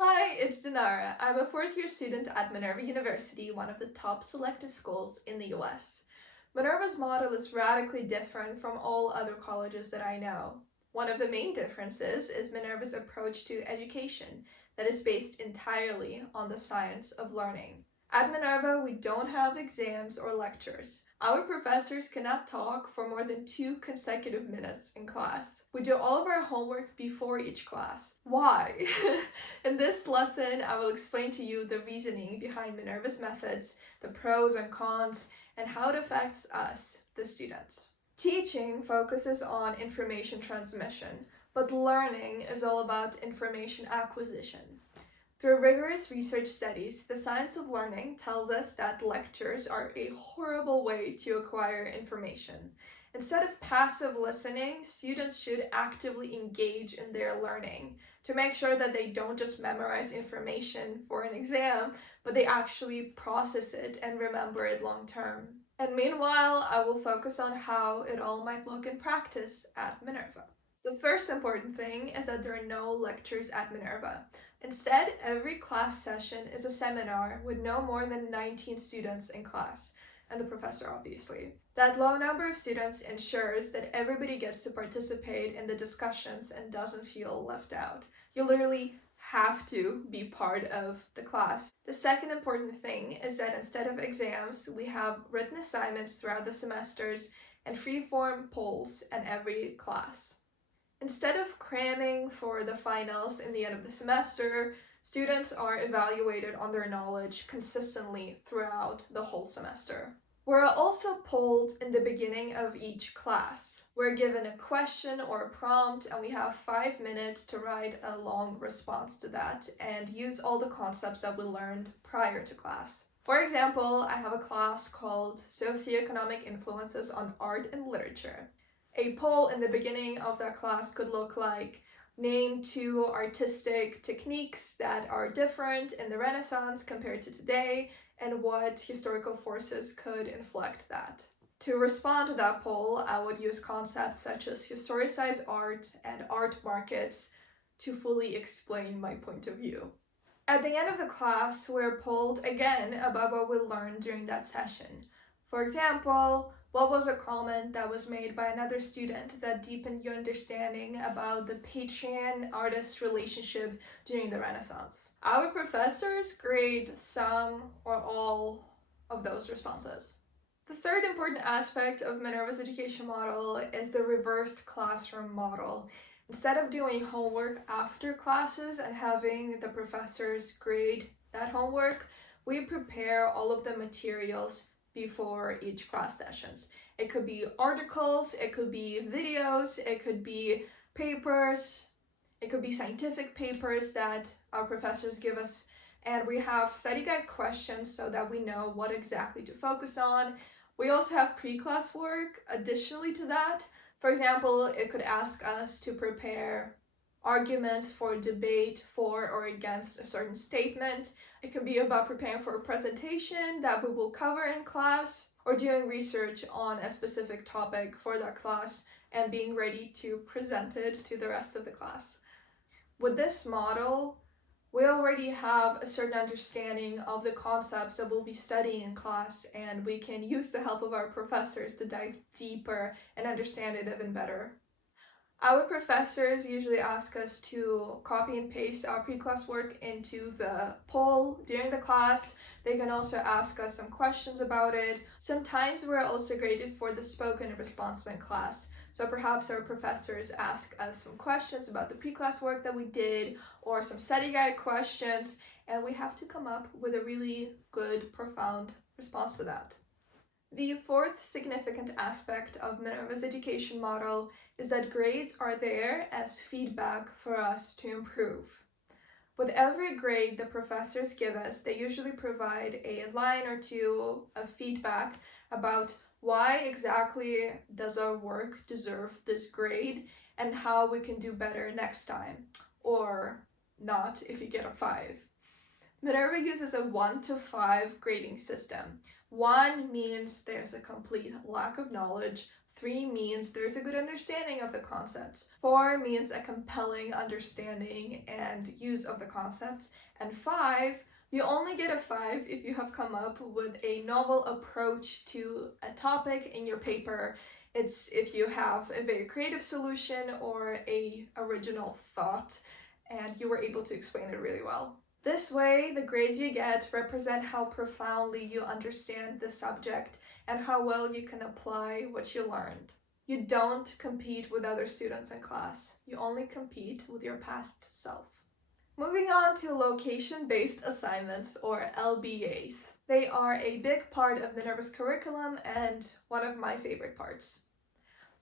Hi, it's Dinara. I'm a fourth year student at Minerva University, one of the top selective schools in the US. Minerva's model is radically different from all other colleges that I know. One of the main differences is Minerva's approach to education that is based entirely on the science of learning. At Minerva, we don't have exams or lectures. Our professors cannot talk for more than 2 consecutive minutes in class. We do all of our homework before each class. Why? In this lesson, I will explain to you the reasoning behind Minerva's methods, the pros and cons, and how it affects us, the students. Teaching focuses on information transmission, but learning is all about information acquisition. Through rigorous research studies, the science of learning tells us that lectures are a horrible way to acquire information. Instead of passive listening, students should actively engage in their learning to make sure that they don't just memorize information for an exam, but they actually process it and remember it long term. And meanwhile, I will focus on how it all might look in practice at Minerva. The first important thing is that there are no lectures at Minerva. Instead, every class session is a seminar with no more than 19 students in class, and the professor, obviously. That low number of students ensures that everybody gets to participate in the discussions and doesn't feel left out. You literally have to be part of the class. The second important thing is that instead of exams, we have written assignments throughout the semesters and free-form polls in every class. Instead of cramming for the finals in the end of the semester, students are evaluated on their knowledge consistently throughout the whole semester. We're also polled in the beginning of each class. We're given a question or a prompt, and we have 5 minutes to write a long response to that and use all the concepts that we learned prior to class. For example, I have a class called Socioeconomic Influences on Art and Literature. A poll in the beginning of that class could look like, name 2 artistic techniques that are different in the Renaissance compared to today, and what historical forces could inflect that. To respond to that poll, I would use concepts such as historicize art and art markets to fully explain my point of view. At the end of the class, we're polled again about what we learned during that session. For example, what was a comment that was made by another student that deepened your understanding about the patron-artist relationship during the Renaissance? Our professors grade some or all of those responses. The third important aspect of Minerva's education model is the reversed classroom model. Instead of doing homework after classes and having the professors grade that homework, we prepare all of the materials before each class sessions. It could be articles, it could be videos, it could be papers, it could be scientific papers that our professors give us, and we have study guide questions so that we know what exactly to focus on. We also have pre-class work additionally to that. For example, it could ask us to prepare arguments for debate for or against a certain statement. It can be about preparing for a presentation that we will cover in class, or doing research on a specific topic for that class and being ready to present it to the rest of the class. With this model, we already have a certain understanding of the concepts that we'll be studying in class, and we can use the help of our professors to dive deeper and understand it even better. Our professors usually ask us to copy and paste our pre-class work into the poll during the class. They can also ask us some questions about it. Sometimes we're also graded for the spoken response in class. So perhaps our professors ask us some questions about the pre-class work that we did, or some study guide questions, and we have to come up with a really good, profound response to that. The fourth significant aspect of Minerva's education model is that grades are there as feedback for us to improve. With every grade the professors give us, they usually provide a line or two of feedback about why exactly does our work deserve this grade and how we can do better next time, or not if you get a 5. Minerva uses a 1 to 5 grading system. 1 means there's a complete lack of knowledge. 3 means there's a good understanding of the concepts. 4 means a compelling understanding and use of the concepts. And 5, you only get a 5 if you have come up with a novel approach to a topic in your paper. It's if you have a very creative solution or a original thought and you were able to explain it really well. This way, the grades you get represent how profoundly you understand the subject and how well you can apply what you learned. You don't compete with other students in class. You only compete with your past self. Moving on to location-based assignments, or LBAs. They are a big part of Minerva's curriculum and one of my favorite parts.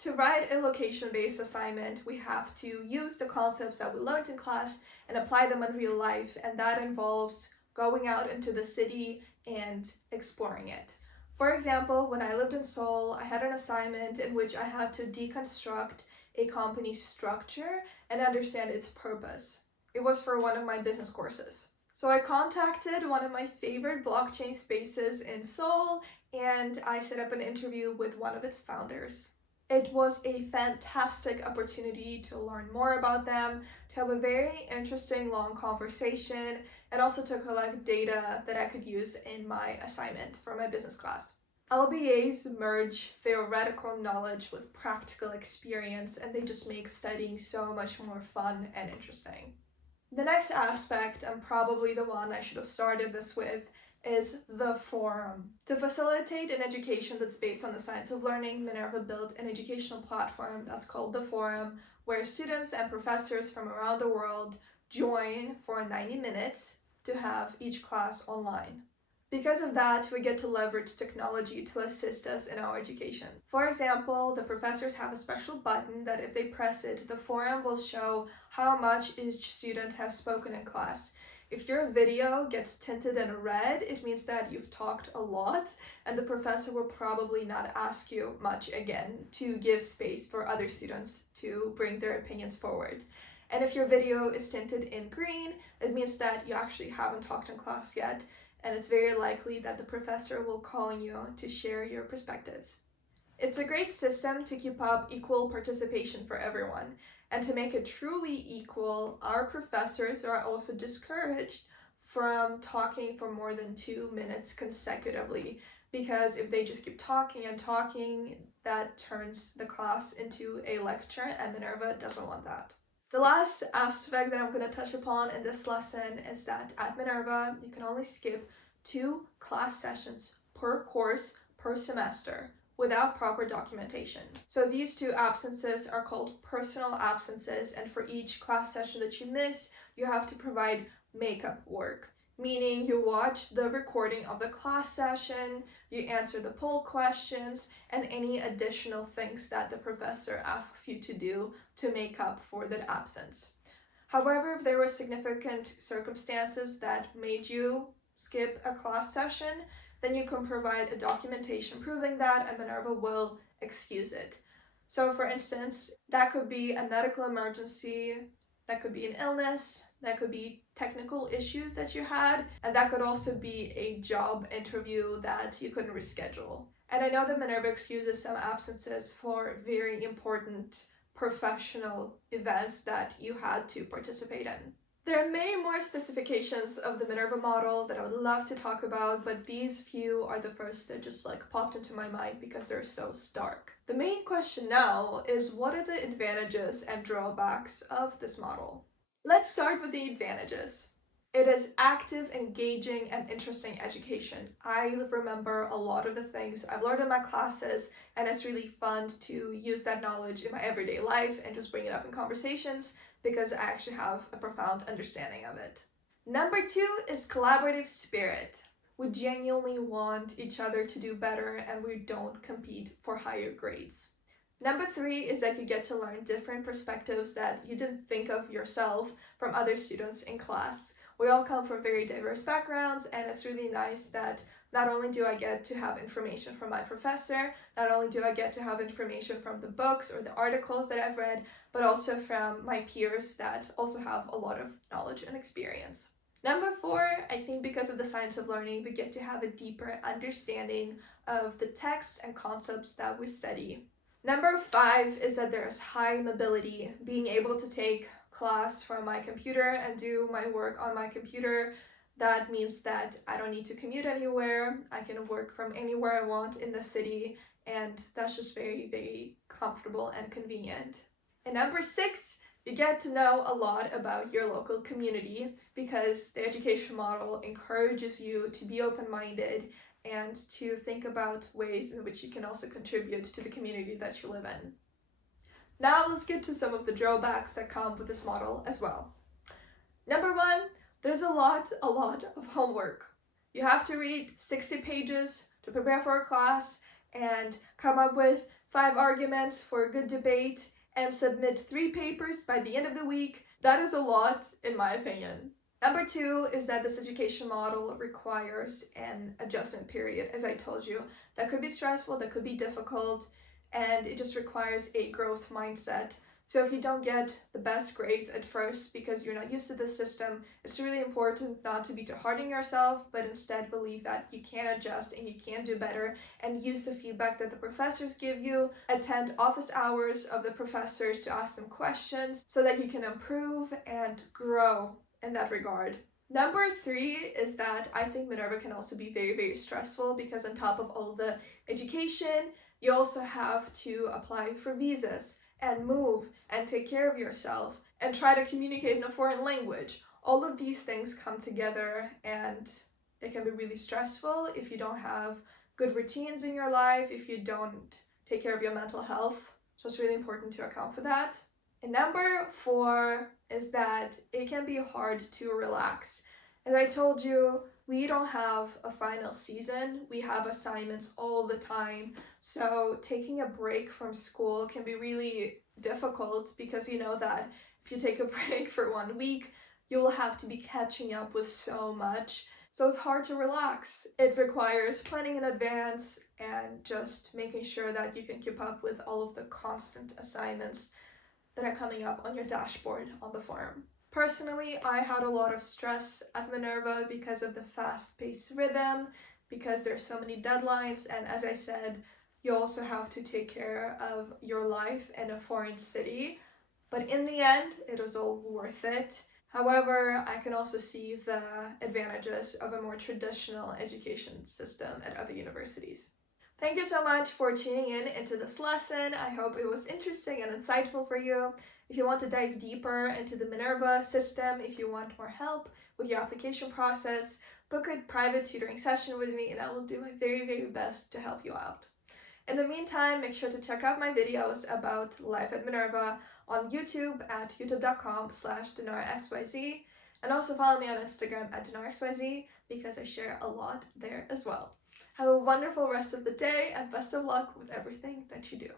To write a location-based assignment, we have to use the concepts that we learned in class and apply them in real life, and that involves going out into the city and exploring it. For example, when I lived in Seoul, I had an assignment in which I had to deconstruct a company's structure and understand its purpose. It was for one of my business courses. So I contacted one of my favorite blockchain spaces in Seoul, and I set up an interview with one of its founders. It was a fantastic opportunity to learn more about them, to have a very interesting long conversation, and also to collect data that I could use in my assignment for my business class. LBAs merge theoretical knowledge with practical experience, and they just make studying so much more fun and interesting. The next aspect, and probably the one I should have started this with, is the forum. To facilitate an education that's based on the science of learning, Minerva built an educational platform that's called the Forum, where students and professors from around the world join for 90 minutes to have each class online. Because of that, we get to leverage technology to assist us in our education. For example, the professors have a special button that if they press it, the forum will show how much each student has spoken in class. If your video gets tinted in red, it means that you've talked a lot, and the professor will probably not ask you much again to give space for other students to bring their opinions forward. And if your video is tinted in green, it means that you actually haven't talked in class yet, and it's very likely that the professor will call on you to share your perspectives. It's a great system to keep up equal participation for everyone. And to make it truly equal, our professors are also discouraged from talking for more than 2 minutes consecutively, because if they just keep talking and talking, that turns the class into a lecture, and Minerva doesn't want that. The last aspect that I'm going to touch upon in this lesson is that at Minerva, you can only skip 2 class sessions per course per semester without proper documentation. So these 2 absences are called personal absences, and for each class session that you miss, you have to provide makeup work, meaning you watch the recording of the class session, you answer the poll questions, and any additional things that the professor asks you to do to make up for that absence. However, if there were significant circumstances that made you skip a class session, then you can provide a documentation proving that, and Minerva will excuse it. So for instance, that could be a medical emergency, that could be an illness, that could be technical issues that you had, and that could also be a job interview that you couldn't reschedule. And I know that Minerva excuses some absences for very important professional events that you had to participate in. There are many more specifications of the Minerva model that I would love to talk about, but these few are the first that just popped into my mind because they're so stark. The main question now is, what are the advantages and drawbacks of this model? Let's start with the advantages. It is active, engaging, and interesting education. I remember a lot of the things I've learned in my classes, and it's really fun to use that knowledge in my everyday life and just bring it up in conversations, because I actually have a profound understanding of it. Number 2 is collaborative spirit. We genuinely want each other to do better, and we don't compete for higher grades. Number 3 is that you get to learn different perspectives that you didn't think of yourself from other students in class. We all come from very diverse backgrounds, and it's really nice that not only do I get to have information from my professor, not only do I get to have information from the books or the articles that I've read, but also from my peers that also have a lot of knowledge and experience. Number 4, I think because of the science of learning, we get to have a deeper understanding of the texts and concepts that we study. Number 5 is that there's high mobility, being able to take class from my computer and do my work on my computer. That means that I don't need to commute anywhere. I can work from anywhere I want in the city, and that's just very, very comfortable and convenient. And number 6, you get to know a lot about your local community because the education model encourages you to be open-minded and to think about ways in which you can also contribute to the community that you live in. Now let's get to some of the drawbacks that come with this model as well. Number 1, there's a lot of homework. You have to read 60 pages to prepare for a class and come up with 5 arguments for a good debate and submit 3 papers by the end of the week. That is a lot, in my opinion. Number 2 is that this education model requires an adjustment period, as I told you. That could be stressful, that could be difficult, and it just requires a growth mindset. So if you don't get the best grades at first because you're not used to the system, it's really important not to be too hard on yourself, but instead believe that you can adjust and you can do better, and use the feedback that the professors give you. Attend office hours of the professors to ask them questions so that you can improve and grow in that regard. Number 3 is that I think Minerva can also be very, very stressful because on top of all the education, you also have to apply for visas and move and take care of yourself and try to communicate in a foreign language. All of these things come together and it can be really stressful if you don't have good routines in your life, if you don't take care of your mental health. So it's really important to account for that. And number 4 is that it can be hard to relax. As I told you, we don't have a final season. We have assignments all the time. So taking a break from school can be really difficult because you know that if you take a break for 1 week, you will have to be catching up with so much. So it's hard to relax. It requires planning in advance and just making sure that you can keep up with all of the constant assignments that are coming up on your dashboard on the form. Personally, I had a lot of stress at Minerva because of the fast-paced rhythm, because there's so many deadlines, and as I said, you also have to take care of your life in a foreign city. But in the end, it was all worth it. However, I can also see the advantages of a more traditional education system at other universities. Thank you so much for tuning in into this lesson. I hope it was interesting and insightful for you. If you want to dive deeper into the Minerva system, if you want more help with your application process, book a private tutoring session with me and I will do my very, very best to help you out. In the meantime, make sure to check out my videos about life at Minerva on YouTube at youtube.com/DinaraXYZ, and also follow me on Instagram at DinaraXYZ because I share a lot there as well. Have a wonderful rest of the day and best of luck with everything that you do.